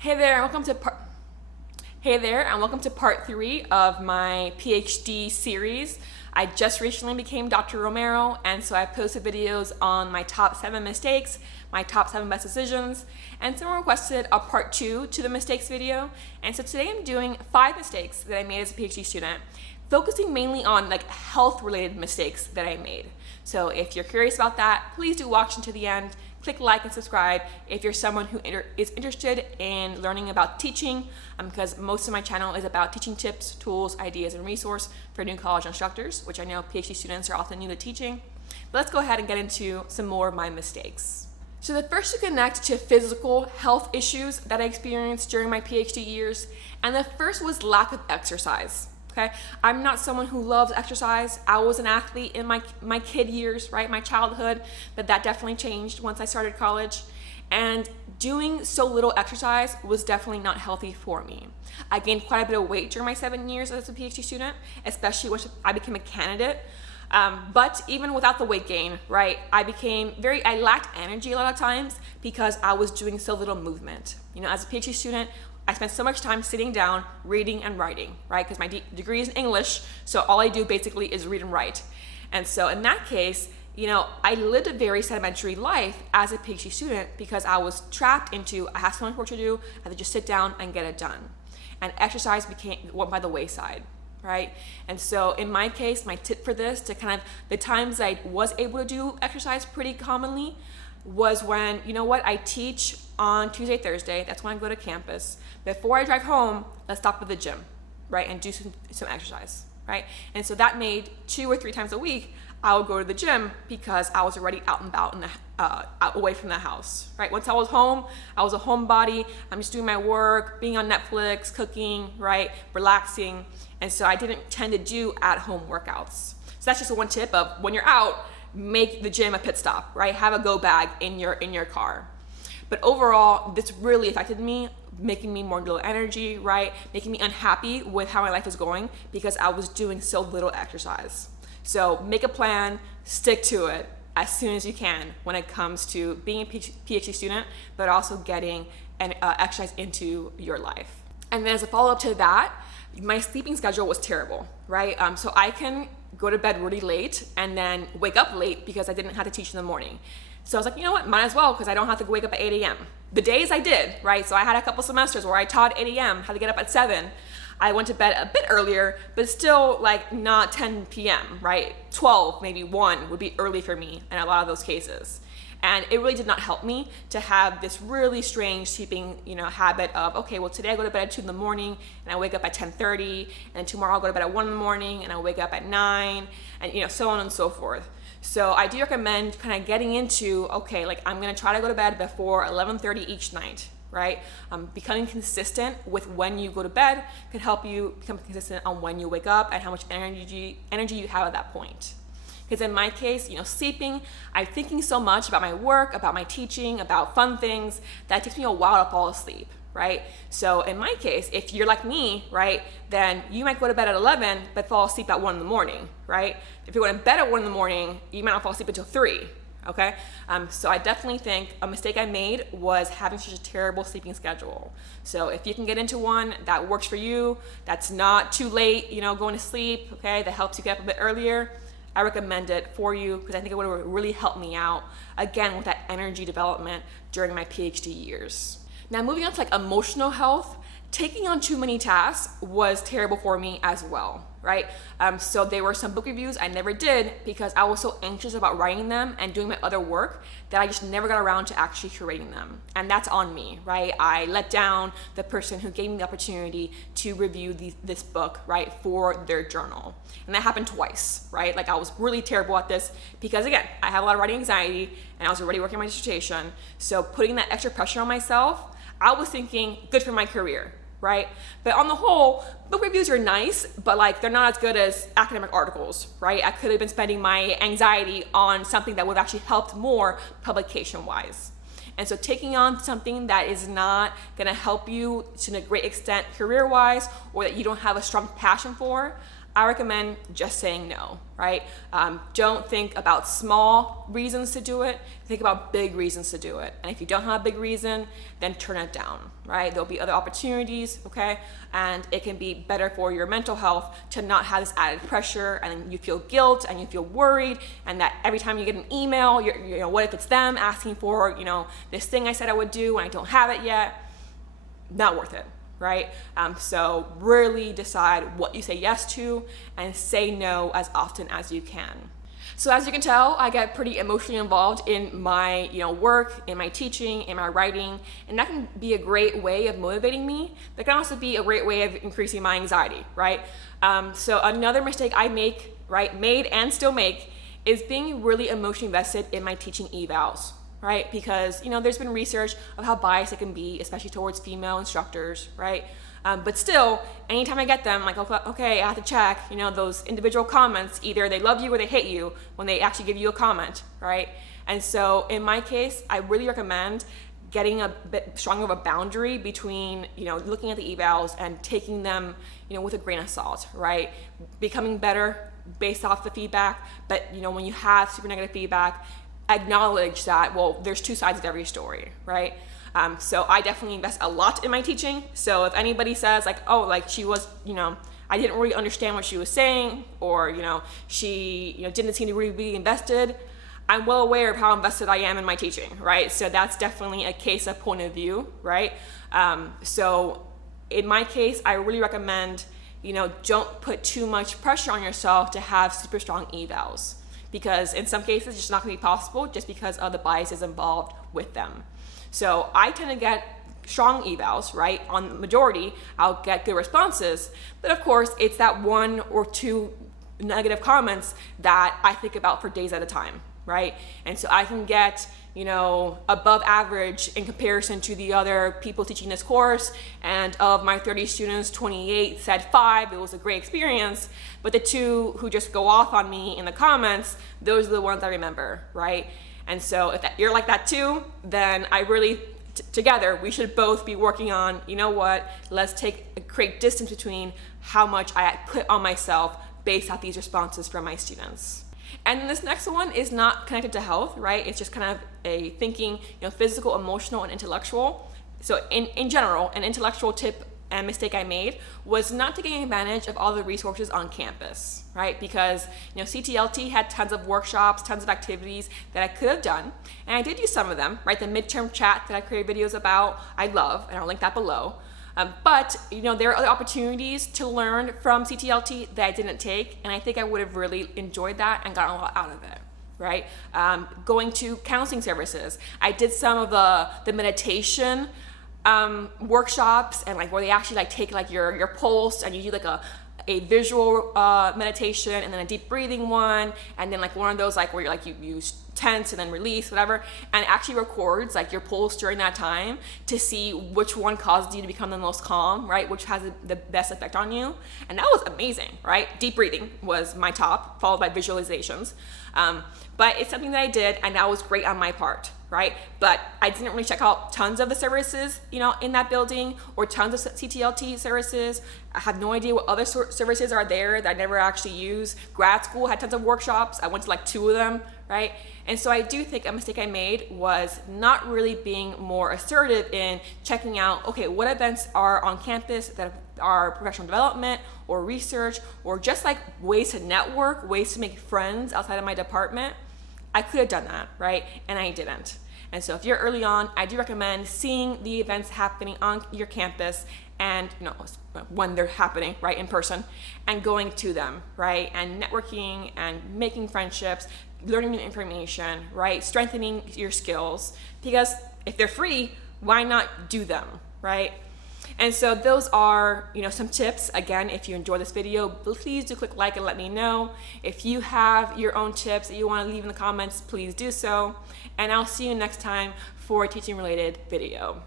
Hey there, and welcome to part 3 of my PhD series. I just recently became Dr. Romero, and so I posted videos on my top 7 mistakes, my top 7 best decisions, and someone requested a part 2 to the mistakes video. And so today I'm doing 5 mistakes that I made as a PhD student, focusing mainly on health-related mistakes that I made. So if you're curious about that, please do watch until the end. Click like and subscribe if you're someone who is interested in learning about teaching, because most of my channel is about teaching tips, tools, ideas, and resource for new college instructors, which I know PhD students are often new to teaching. But let's go ahead and get into some more of my mistakes. So the first to connect to physical health issues that I experienced during my PhD years, and the first was lack of exercise. Okay, I'm not someone who loves exercise. I was an athlete in my kid years, right, my childhood, but that definitely changed once I started college. And doing so little exercise was definitely not healthy for me. I gained quite a bit of weight during my 7 years as a PhD student, especially once I became a candidate. But even without the weight gain, right, I lacked energy a lot of times because I was doing so little movement. You know, as a PhD student, I spent so much time sitting down, reading and writing, right? Because my degree is in English, so all I do basically is read and write. And so in that case, you know, I lived a very sedimentary life as a PhD student because I was trapped into, I have so much work to do, I have to just sit down and get it done. And exercise went by the wayside, right? And so in my case, my tip for this, to kind of, the times I was able to do exercise pretty commonly was when, you know what, I teach on Tuesday, Thursday, that's when I go to campus. Before I drive home, let's stop at the gym, right, and do some exercise, right? And so that made 2 or 3 times a week, I would go to the gym because I was already out and about away from the house, right? Once I was home, I was a homebody. I'm just doing my work, being on Netflix, cooking, right, relaxing. And so I didn't tend to do at-home workouts. So that's just one tip of when you're out, make the gym a pit stop, right? Have a go bag in your car. But overall, this really affected me, making me more low energy, right? Making me unhappy with how my life is going because I was doing so little exercise. So make a plan, stick to it as soon as you can when it comes to being a PhD student, but also getting an exercise into your life. And then as a follow-up to that, my sleeping schedule was terrible, right? So I can go to bed really late and then wake up late because I didn't have to teach in the morning. So I was like, you know what, might as well, because I don't have to wake up at 8 a.m. The days I did, right? So I had a couple semesters where I taught 8 a.m., had to get up at 7. I went to bed a bit earlier, but still not 10 p.m., right? 12, maybe 1 would be early for me in a lot of those cases. And it really did not help me to have this really strange sleeping, habit of, okay, well today I go to bed at 2 in the morning and I wake up at 10:30, and then tomorrow I'll go to bed at 1 in the morning and I wake up at 9, and so on and so forth. So I do recommend kind of getting into, okay, I'm gonna try to go to bed before 11:30 each night, right? Becoming consistent with when you go to bed can help you become consistent on when you wake up and how much energy you have at that point. Because in my case, sleeping, I'm thinking so much about my work, about my teaching, about fun things, that it takes me a while to fall asleep, right? So in my case, if you're like me, right, then you might go to bed at 11, but fall asleep at 1 in the morning, right? If you're going to bed at 1 in the morning, you might not fall asleep until 3, okay? So I definitely think a mistake I made was having such a terrible sleeping schedule. So if you can get into one that works for you, that's not too late, going to sleep, okay, that helps you get up a bit earlier, I recommend it for you because I think it would really help me out, again, with that energy development during my PhD years. Now, moving on to emotional health, taking on too many tasks was terrible for me as well, right? So there were some book reviews I never did because I was so anxious about writing them and doing my other work that I just never got around to actually curating them. And that's on me, right? I let down the person who gave me the opportunity to review this book, right, for their journal. And that happened twice, right? I was really terrible at this because, again, I have a lot of writing anxiety and I was already working on my dissertation. So putting that extra pressure on myself, I was thinking, good for my career, right? But on the whole, book reviews are nice, but they're not as good as academic articles, right? I could have been spending my anxiety on something that would have actually helped more publication-wise. And so taking on something that is not gonna help you to a great extent career-wise, or that you don't have a strong passion for, I recommend just saying no, right? Don't think about small reasons to do it, think about big reasons to do it. And if you don't have a big reason, then turn it down, right? There'll be other opportunities, okay? And it can be better for your mental health to not have this added pressure, and you feel guilt and you feel worried, and that every time you get an email, you know, what if it's them asking for, you know, this thing I said I would do and I don't have it yet? Not worth it. Right? So really decide what you say yes to and say no as often as you can. So as you can tell, I get pretty emotionally involved in my, you know, work, in my teaching, in my writing, and that can be a great way of motivating me. That can also be a great way of increasing my anxiety, right? So another mistake I make, right, made and still make, is being really emotionally invested in my teaching evals. Right? Because, you know, there's been research of how biased it can be, especially towards female instructors, right? But still, anytime I get them, I'm like, okay, I have to check, you know, those individual comments, either they love you or they hate you when they actually give you a comment, right? And so in my case, I really recommend getting a bit stronger of a boundary between, you know, looking at the evals and taking them, you know, with a grain of salt, right? Becoming better based off the feedback, but, you know, when you have super negative feedback, acknowledge that, well, there's two sides of every story, right? So I definitely invest a lot in my teaching. So if anybody says like, oh, like she was, you know, I didn't really understand what she was saying, or, you know, she, you know, didn't seem to really be invested, I'm well aware of how invested I am in my teaching, right? So that's definitely a case of point of view, right? So in my case, I really recommend, you know, don't put too much pressure on yourself to have super strong evals, because in some cases it's just not going to be possible just because of the biases involved with them. So I tend to get strong evals, right? On the majority, I'll get good responses, but of course it's that one or two negative comments that I think about for days at a time, right? And so I can get, you know, above average in comparison to the other people teaching this course, and of my 30 students, 28 said 5, it was a great experience, but the 2 who just go off on me in the comments, those are the ones I remember, right? And so if you're like that too, then I really, together, we should both be working on, you know what, let's create distance between how much I put on myself based off these responses from my students. And then this next one is not connected to health, right? It's just kind of a thinking, you know, physical, emotional, and intellectual. So in general, an intellectual tip and mistake I made was not taking advantage of all the resources on campus, right? Because, you know, CTLT had tons of workshops, tons of activities that I could have done, and I did use some of them, right? The midterm chat that I created videos about, I love, and I'll link that below. But, you know, there are other opportunities to learn from CTLT that I didn't take, and I think I would have really enjoyed that and gotten a lot out of it, right? Going to counseling services. I did some of the meditation workshops, and like where they actually like take like your pulse, and you do like a visual meditation, and then a deep breathing one, and then like one of those like where you're like you tense and then release, whatever, and it actually records like your pulse during that time to see which one caused you to become the most calm, right? Which has the best effect on you. And that was amazing, right? Deep breathing was my top, followed by visualizations. But it's something that I did, and that was great on my part, right? But I didn't really check out tons of the services, you know, in that building, or tons of CTLT services. I have no idea what other services are there that I never actually use. Grad school had tons of workshops. I went to like 2 of them, right? And so I do think a mistake I made was not really being more assertive in checking out, okay, what events are on campus that are professional development or research, or just like ways to network, ways to make friends outside of my department. I could have done that, right? And I didn't. And so if you're early on, I do recommend seeing the events happening on your campus, and, you know, when they're happening, right, in person, and going to them, right? And networking and making friendships, learning new information, right? Strengthening your skills, because if they're free, why not do them, right? And so those are, you know, some tips. Again, if you enjoy this video, please do click like and let me know. If you have your own tips that you want to leave in the comments, please do so. And I'll see you next time for a teaching related video.